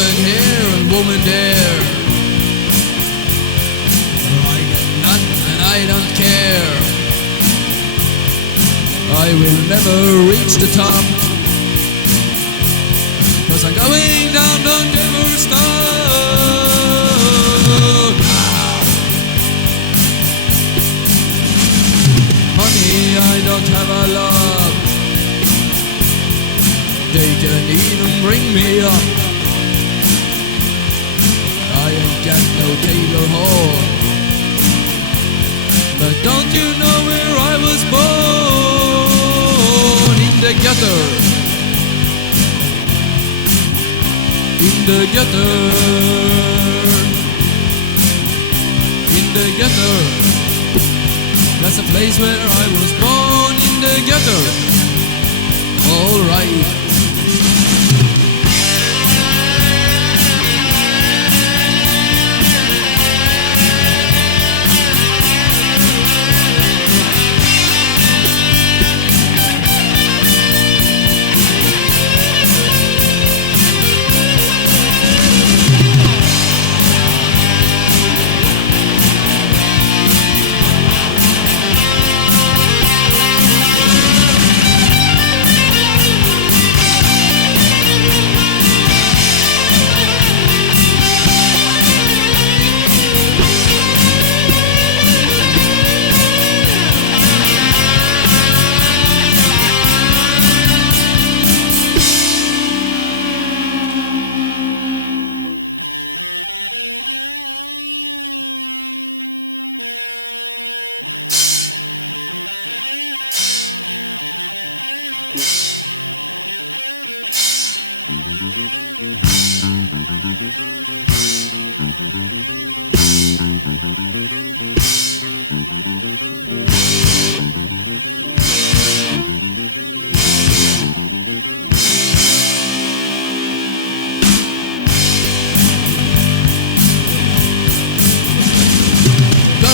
woman here and woman there. I get none and I don't care. I will never reach the top, 'cause I'm going down, don't ever stop. Honey, I don't have a love. They can even bring me up. I ain't got no tailor horn. But don't you know where I was born? In the gutter. In the gutter. In the gutter. That's a place where I was born. In the gutter. All right.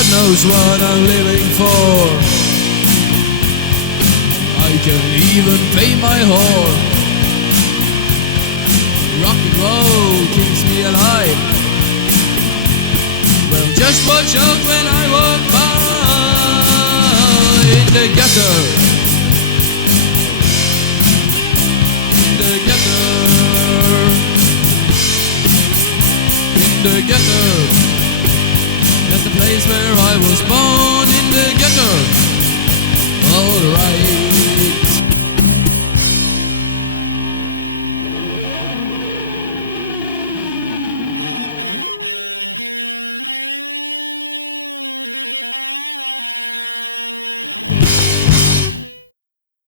Knows what I'm living for. I can even pay my whore. Rock and roll keeps me alive. Well, just watch out when I walk by. In the gutter. In the gutter. In the gutter. That's the place where I was born. In the gutter. All right.